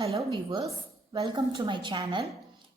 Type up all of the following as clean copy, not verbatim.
Hello viewers, welcome to my channel.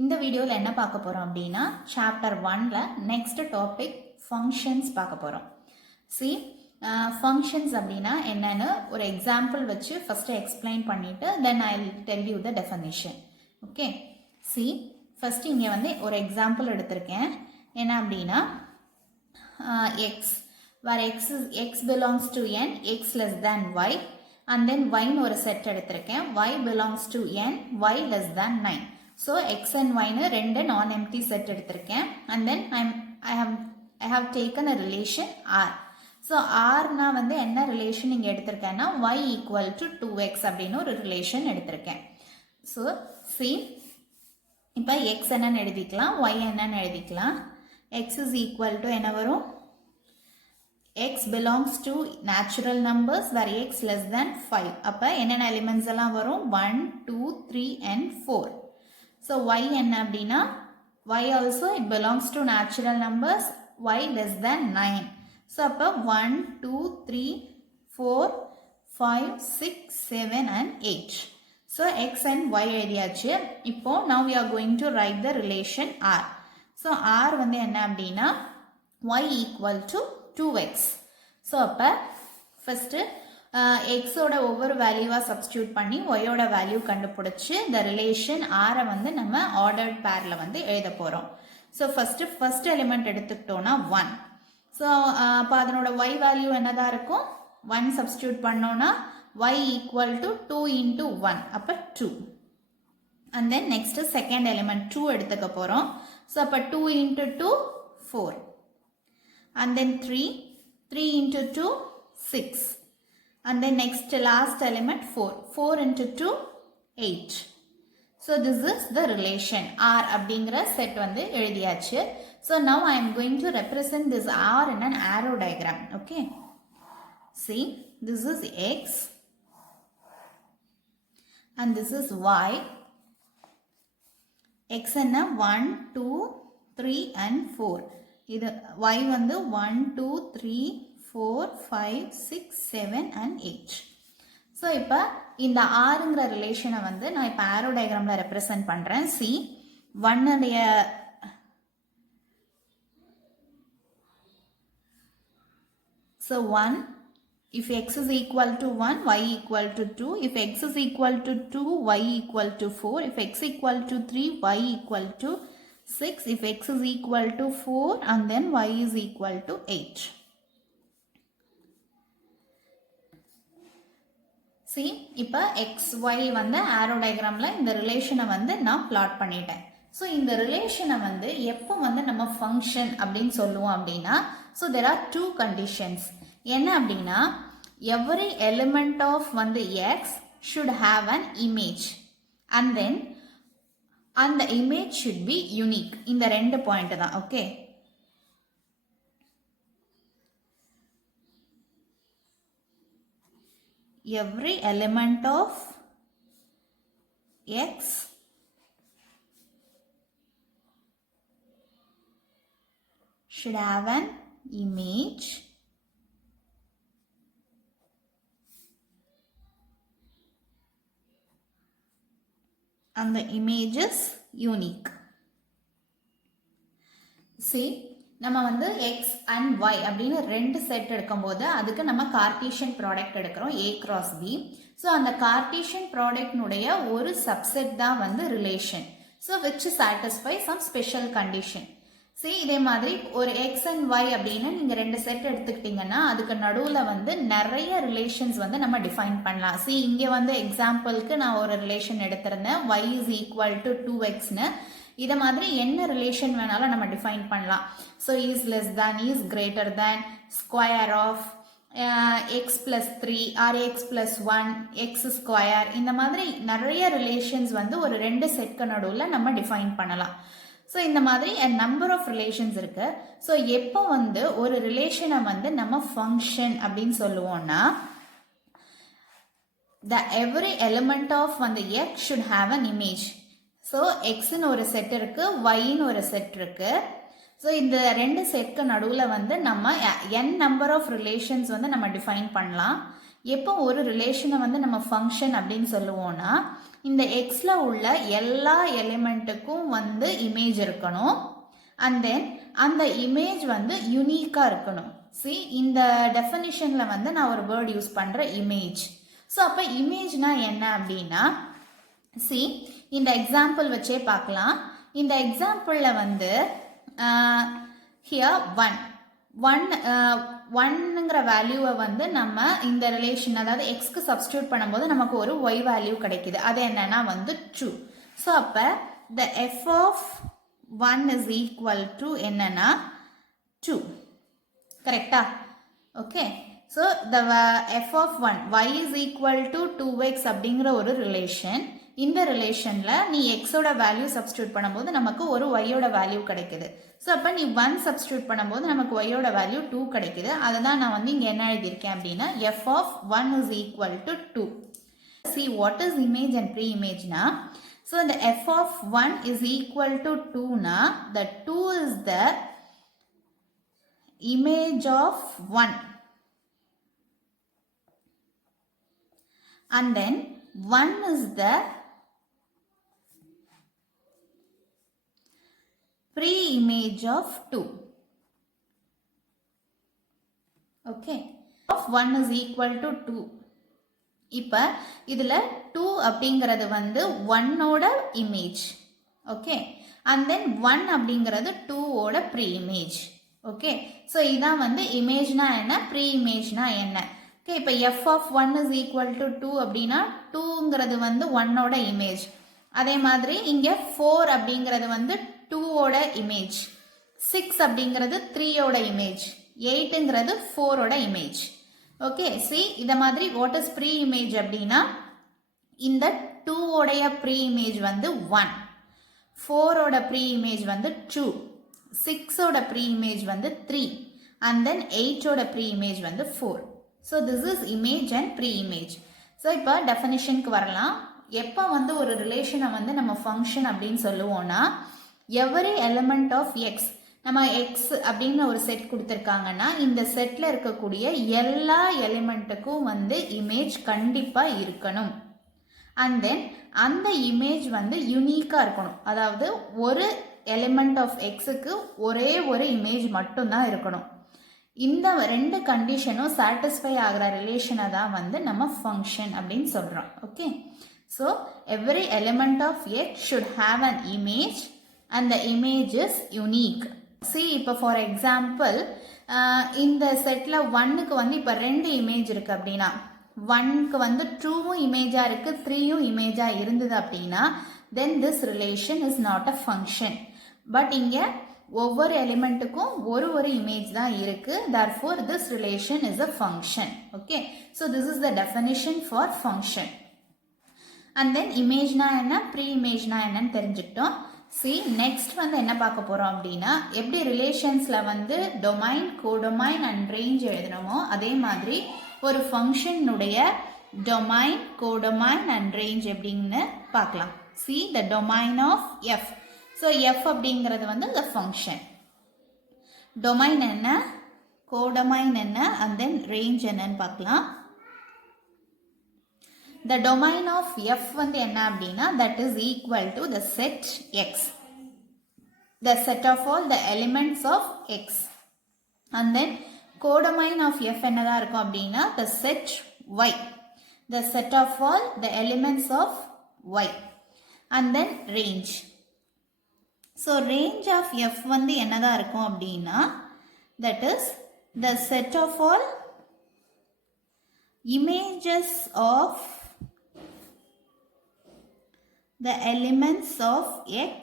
இந்த வீடியோவில் என்ன பார்க்க போகிறோம் அப்படின்னா சாப்டர் 1ல நெக்ஸ்ட் டாபிக் ஃபங்க்ஷன்ஸ் பார்க்க போகிறோம். ஃபங்க்ஷன்ஸ் அப்படின்னா என்னன்னு ஒரு எக்ஸாம்பிள் வச்சு ஃபஸ்ட்டு எக்ஸ்பிளைன் பண்ணிவிட்டு then I will tell you the definition. Okay, first இங்கே வந்து ஒரு எக்ஸாம்பிள் எடுத்திருக்கேன். என்ன அப்படின்னா x where x belongs to n, x less than y, and then y னு ஒரு செட் எடுத்திருக்கேன். y belongs to n, y less than 9. So x and y னு ரெண்டு நான் எம்டி செட் எடுத்திருக்கேன். And then I have taken a relation r. So r னா வந்து என்ன ரிலேஷன் இங்கே எடுத்திருக்கேன்னா y equal to 2x அப்படின்னு ஒரு ரிலேஷன் எடுத்திருக்கேன். ஸோ இப்போ x என்னன்னு எழுதிக்கலாம், y என்னன்னு எழுதிக்கலாம். x is equal to என்ன வரும், x belongs to natural numbers where x less than 5. அப்போ என்னென்ன எலிமெண்ட்ஸ் எல்லாம் வரும், 1, 2, 3 and 4. So y என்ன அப்படின்னா y also it belongs to natural numbers, y less than 9. So அப்போ 1, 2, 3, 4, 5, 6, 7 and 8. So x and y எழுதியாச்சு. இப்போ now we are going to write the relation r. So r வந்து என்ன அப்படின்னா y equal to 2x. So அப்போ first எக்ஸோட ஒவ்வொரு வேல்யூவாக சப்ஸ்டியூட் பண்ணி ஒய்யோட வேல்யூ கண்டுபிடிச்சி இந்த ரிலேஷன் ஆரை வந்து நம்ம ஆர்டர்ட் பேரில் வந்து எழுத போகிறோம். ஸோ ஃபஸ்ட் எலிமெண்ட் எடுத்துக்கிட்டோன்னா 1. ஸோ அப்போ அதனோட ஒய் வேல்யூ என்னதான் இருக்கும், 1 சப்ஸ்டியூட் பண்ணோன்னா y ஈக்குவல் டு 2 into 1, அப்போ 2. And then next second element 2 எடுத்துக்க போகிறோம். ஸோ அப்போ 2 into 2 4. And then 3 into 2 6, and then next last element 4 into 2 8. So this is the relation r அப்படிங்கிற செட் வந்து எழுதியாச்சு. So now I am going to represent this r in an arrow diagram. Okay, see, this is x and this is y. x என்ன 1 2 3 and 4. இது y வந்து 1 2 3 4 5 6 7 and 8. So இப்போ இந்த ஆறுங்கிற ரிலேஷனை வந்து நான் இப்போ ஆரோ டயக்ராமில் ரெப்ரசன்ட் பண்ணுறேன். சி 1உடைய so 1, if x is equal to 1, y equal to 2. If x is equal to 2, y equal to 4. If x equal to 3, y equal to 6. If x is equal to 4 and then y is equal to 8. See, இப்போ xy வந்து arrow diagramல இந்த ரிலேஷனை வந்து நான் plot பண்ணிட்டேன். So இந்த ரிலேஷனை வந்து எப்போ வந்து நம்ம ஃபங்க்ஷன் அப்படின்னு சொல்லுவோம் அப்படின்னா, so there are two conditions. என்ன அப்படின்னா every element of வந்து x should have an image and then and the image should be unique. இந்த ரெண்டு பாயிண்ட் தான். Okay, every element of x should have an image and the image is unique. See, நம்ம வந்து x and y அப்படின்னு ரெண்டு set எடுக்கும்போது அதுக்கு நம்ம கார்டீஷியன் ப்ராடக்ட் எடுக்கிறோம் a cross b. ஸோ அந்த கார்டீஷியன் ப்ராடக்ட்னுடைய ஒரு சப்செட் தான் வந்து relation. So which satisfy some special condition. சரி, இதே மாதிரி ஒரு எக்ஸ் அண்ட் ஒய் அப்படின்னு நீங்கள் ரெண்டு செட் எடுத்துக்கிட்டிங்கன்னா அதுக்கு நடுவில் வந்து நிறைய ரிலேஷன்ஸ் வந்து நம்ம டிஃபைன் பண்ணலாம். சி, இங்கே வந்து எக்ஸாம்பிளுக்கு நான் ஒரு ரிலேஷன் எடுத்திருந்தேன், y is equal to 2xன்னு. இதை மாதிரி என்ன ரிலேஷன் வேணாலும் நம்ம டிஃபைன் பண்ணலாம். So is less than, is greater than, square of x plus 3 or x plus 1, x square, இந்த மாதிரி நிறைய ரிலேஷன்ஸ் வந்து ஒரு ரெண்டு செட்க்கு நடுவில் நம்ம டிஃபைன் பண்ணலாம். ஸோ இந்த மாதிரி நம்பர் ஆஃப் ரிலேஷன்ஸ் இருக்கு. ஸோ எப்போ வந்து ஒரு ரிலேஷனை வந்து நம்ம ஃபங்க்ஷன் அப்படின்னு சொல்லுவோம்னா the every element of வந்து x should have an image. So எக்ஸ்ன்னு ஒரு செட் இருக்கு, ஒய்ன்னு ஒரு செட் இருக்கு. ஸோ இந்த ரெண்டு செட்க்கு நடுவில் வந்து நம்ம n நம்பர் ஆஃப் ரிலேஷன்ஸ் வந்து நம்ம டிஃபைன் பண்ணலாம். எப்போ ஒரு ரிலேஷனை வந்து நம்ம ஃபங்க்ஷன் அப்படின்னு சொல்லுவோம்னா இந்த எக்ஸில் உள்ள எல்லா எலிமெண்ட்டுக்கும் வந்து இமேஜ் இருக்கணும் அண்ட் தென் அந்த இமேஜ் வந்து யூனிக்காக இருக்கணும். சி இந்த டெஃபினிஷனில் வந்து நான் ஒரு வேர்ட் யூஸ் பண்ணுற இமேஜ். ஸோ அப்போ இமேஜ்னா என்ன அப்படின்னா சி இந்த எக்ஸாம்பிள் வச்சே பார்க்கலாம். இந்த எக்ஸாம்பிளில் வந்து ஹியர் ஒன்னுங்கிற வேல்யூவை வந்து நம்ம இந்த ரிலேஷன் அதாவது எக்ஸ்க்கு சப்ஸ்டியூட் பண்ணும்போது நமக்கு ஒரு ஒய் வேல்யூ கிடைக்குது. அது என்னன்னா வந்து 2. ஸோ அப்போ the f of 1 is equal to என்னன்னா 2. கரெக்டா? Okay. So the f of 1 y is equal to 2x அப்படிங்கிற ஒரு ரிலேஷன். இந்த ரிலேஷனில் நீ எக்ஸோட வேல்யூ சப்ஸ்டியூட் பண்ணும்போது நமக்கு ஒரு ஒய்யோட வேல்யூ கிடைக்குது. ஸோ அப்போ நீ 1 சப்ஸ்டியூட் பண்ணும்போது நமக்கு ஒய்யோட வேல்யூ 2 கிடைக்குது. அதை தான் நான் வந்து இங்கே என்ன எழுதியிருக்கேன் அப்படின்னா f of 1 is equal to 2. See what is image and pre-image na? So the f of 1 is equal to 2 na, the 2 is the image of 1 and then 1 is the pre-image of 2. Okay, of 1 is equal to 2. இப்போ இதில் 2 அப்படிங்கிறது வந்து 1ஓட image. Okay, and then 1 அப்படிங்கிறது 2ஓட preimage. Okay, so இதான் வந்து இமேஜ்னா என்ன, ப்ரீ இமேஜ்னா என்ன. ஓகே, இப்போ f of 1 is equal to 2 அப்படின்னா 2ங்கிறது வந்து 1ஓட இமேஜ். அதே மாதிரி இங்கே 4 அப்படிங்கிறது வந்து 2ஓட இமேஜ், 6 அப்படிங்கிறது 3ஓட இமேஜ், 8ங்கிறது 4ஓட இமேஜ். ஓகே, சி இதை மாதிரி வாட் இஸ் ப்ரீ இமேஜ் அப்படின்னா இந்த 2ஓடைய ப்ரீ இமேஜ் வந்து 1, 4ஓட ப்ரீ இமேஜ் வந்து 2, 6ஓட ப்ரீ இமேஜ் வந்து 3 அண்ட் தென் 8ஓட ப்ரீ இமேஜ் வந்து 4. So this is image and preimage. So இப்போ டெஃபினிஷனுக்கு வரலாம். எப்போ வந்து ஒரு ரிலேஷனை வந்து நம்ம ஃபங்க்ஷன் அப்படின்னு சொல்லுவோம்னா எவரி எலிமெண்ட் ஆஃப் எக்ஸ், நம்ம எக்ஸ் அப்படின்னு ஒரு செட் கொடுத்துருக்காங்கன்னா இந்த செட்டில் இருக்கக்கூடிய எல்லா எலிமெண்ட்டுக்கும் வந்து இமேஜ் கண்டிப்பாக இருக்கணும். அண்ட் தென் அந்த இமேஜ் வந்து யூனிக்காக இருக்கணும். அதாவது ஒரு எலிமெண்ட் ஆஃப் எக்ஸுக்கு ஒரே ஒரு இமேஜ் மட்டும்தான் இருக்கணும். இந்த 2 கண்டிஷனும் சாட்டிஸ்ஃபை ஆகிற ரிலேஷனை தான் வந்து நம்ம ஃபங்க்ஷன் அப்படின்னு சொல்கிறோம். Okay, so every element of x should have an image and the image is unique. See இப்போ ஃபார் எக்ஸாம்பிள் இந்த செட்டில் 1க்கு வந்து இப்போ 2 இமேஜ் இருக்குது அப்படின்னா 1க்கு வந்து 2வும் இமேஜாக இருக்குது 3யும் இமேஜாக இருந்தது அப்படின்னா then this relation is not a function. But இங்கே ஒவ்வொரு எலிமெண்ட்டுக்கும் ஒரு இமேஜ் தான் இருக்குது. therefore this relation is a function. Okay, so this is the definition for function. and then இமேஜ்னா என்ன, ப்ரீ இமேஜ்னா என்னன்னு தெரிஞ்சுக்கிட்டோம். சி நெக்ஸ்ட் வந்து என்ன பார்க்க போகிறோம் அப்படின்னா எப்படி ரிலேஷன்ஸில் வந்து டொமைன், கோடொமைன் அண்ட் ரேஞ்ச் எழுதணுமோ அதே மாதிரி ஒரு ஃபங்க்ஷனுடைய டொமைன், கோடொமைன் அண்ட் ரேஞ்ச் எப்படின்னு பார்க்கலாம். See the domain of F. So F அப்படிங்கிறது வந்து இந்த ஃபங்க்ஷன். டொமைன் என்ன, கோடொமைன் என்ன அண்ட் தென் ரேஞ்ச் என்னன்னு பார்க்கலாம். The domain of f வந்து என்ன அப்படின்னா that is equal to the set x, the set of all the elements of x. and then codomain of f என்னதா இருக்கும் அப்படின்னா the set y, the set of all the elements of y. and then range. so range of f வந்து என்னதா இருக்கும் அப்படின்னா that is the set of all images of the elements of x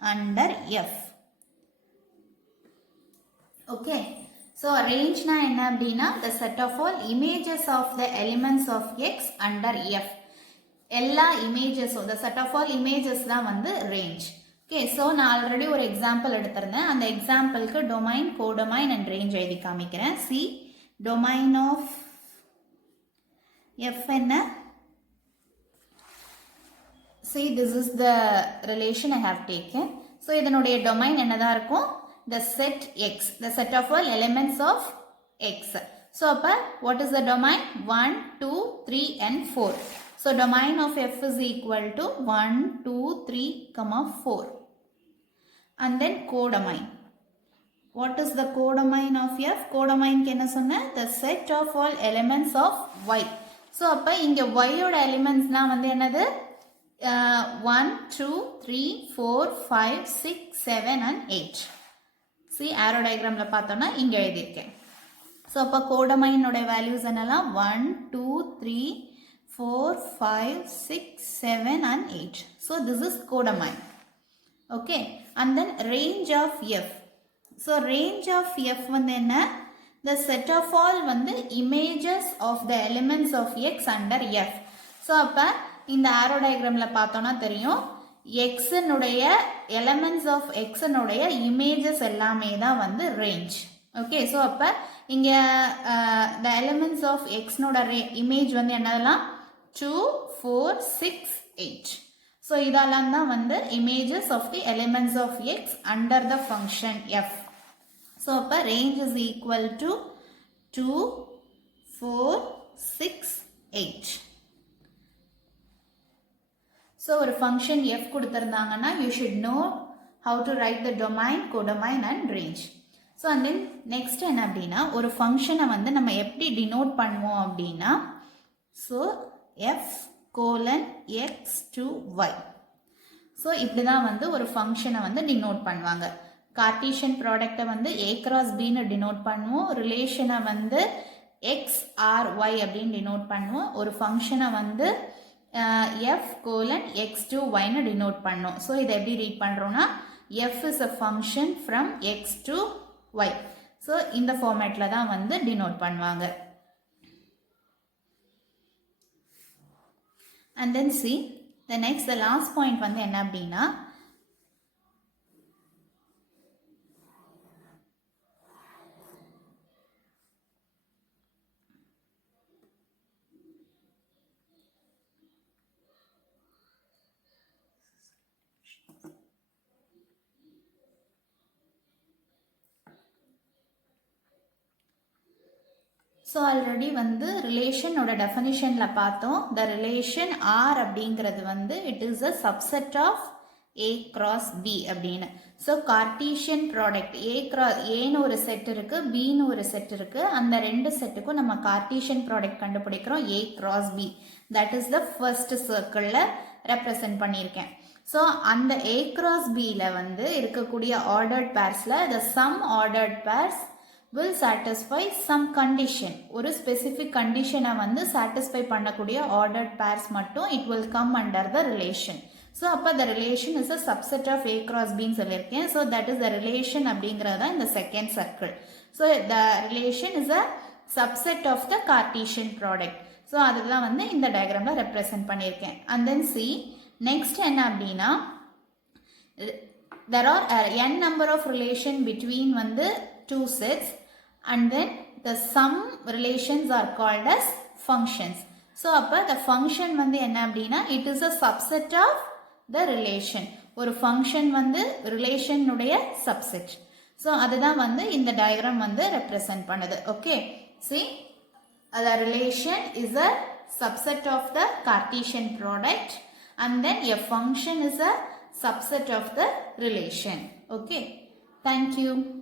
under f. okay, so range na enna appadina the set of all images of the elements of x under f. ella images, the set of all images da vandu range. okay, so na already ஒரு example எடுத்திருந்தேன். அந்த எக்ஸாம்பிளுக்கு domain, codomain and range எழுதி காமிக்கிறேன். see domain of f என்ன, see this is the relation I have taken. so இதனுடைய domain என்னதா இருக்கும், the set x, the set of all elements of x. So what is the domain? 1, 2, 3 and 4. So domain of f is equal to 1, 2, 3, 4. And then codomain. What is the codomain of f? Codomain என்ன சொன்ன? The set of all elements of y. So இங்க y ஓட elements வந்து என்னது? 1, 2, 3, 4, 5, 6, 7 and 8. See arrow diagramல பார்த்தோம்னா இங்க எழுதியிருக்கேன். So codomain ஓட values என்னலாம்? 1, 2, 3, 4, 5, 6, 7 and 8. So this is codomain. Okay. And then range of f. So range of f வந்து என்ன? The set of all வந்து images of the elements of x under f. So இந்த arrow diagramல பார்த்தோம்னா தெரியும் x னுடைய elements of x னுடைய images எல்லாமே தான் வந்து range. Okay. So இங்க the elements of x நோட image வந்து என்னதெல்லாம் 2, 4, 6, 8. So இதெல்லாம் தான் வந்து images of the elements of x under the function f. So range is equal to 2, 4, 6, 8. So ஒரு function f கொடுத்திருந்தாங்கன்னா you should know how to write the domain, codomain and range. So and then next என்ன அப்படின்னா ஒரு ஃபங்க்ஷனை வந்து நம்ம எப்படி denote பண்ணுவோம் அப்படின்னா so f colon x to y. So இப்படி தான் வந்து ஒரு ஃபங்க்ஷனை வந்து டினோட் பண்ணுவாங்க. கார்ட்டீசியன் ப்ராடக்டை வந்து a cross b ன்னு டினோட் பண்ணுவோம். ரிலேஷனை வந்து x r y அப்படின்னு டினோட் பண்ணுவோம். ஒரு ஃபங்க்ஷனை வந்து f colon x to y ன்னு டினோட் பண்ணோம். ஸோ இதை எப்படி ரீட் பண்ணுறோம்னா f is a function from x to y. So இந்த ஃபார்மேட்டில் தான் வந்து டினோட் பண்ணுவாங்க. And then see the next, the last point வந்து என்ன அப்படின்னா ஸோ ஆல்ரெடி வந்து ரிலேஷனோட டெஃபினிஷன்ல பார்த்தோம். த ரிலேஷன் ஆர் அப்படிங்கிறது வந்து it is a subset of A cross B அப்படின்னு. ஸோ கார்ட்டீசியன் ப்ராடக்ட் ஏன்னு ஒரு செட் இருக்கு, பின்னு ஒரு செட் இருக்கு. அந்த ரெண்டு செட்டுக்கும் நம்ம கார்ட்டீசியன் ப்ராடக்ட் கண்டுபிடிக்கிறோம் A cross B. That is the first சர்க்கிளில் ரெப்ரசன்ட் பண்ணியிருக்கேன். ஸோ அந்த ஏ கிராஸ் பியில் வந்து இருக்கக்கூடிய ஆர்டர்ட் பேர்ஸில் the some ordered pairs will satisfy some condition. ஒரு specific condition வந்து satisfy பண்ணக்கூடிய ordered pairs மட்டும் it will come under the relation. So the relation is a subset of a cross b ன்னு சொல்லியிருக்கேன். So that is the relation அப்படிங்கிறதா இந்த second circle. So the relation is a subset of the Cartesian product. So அதுதான் வந்து இந்த diagramல represent பண்ணியிருக்கேன். And then see next என்ன அப்படின்னா there are n number of relation between வந்து two sets. And then the sum relations are called as functions. So the function வந்து என்ன அப்படின்னா it is a subset of the relation. ஒரு function வந்து relation உடைய subset. So அதுதான் வந்து இந்த diagram வந்து represent பண்ணுது. Okay. See, the relation is a subset of the Cartesian product and then a function is a subset of the relation. Okay. Thank you.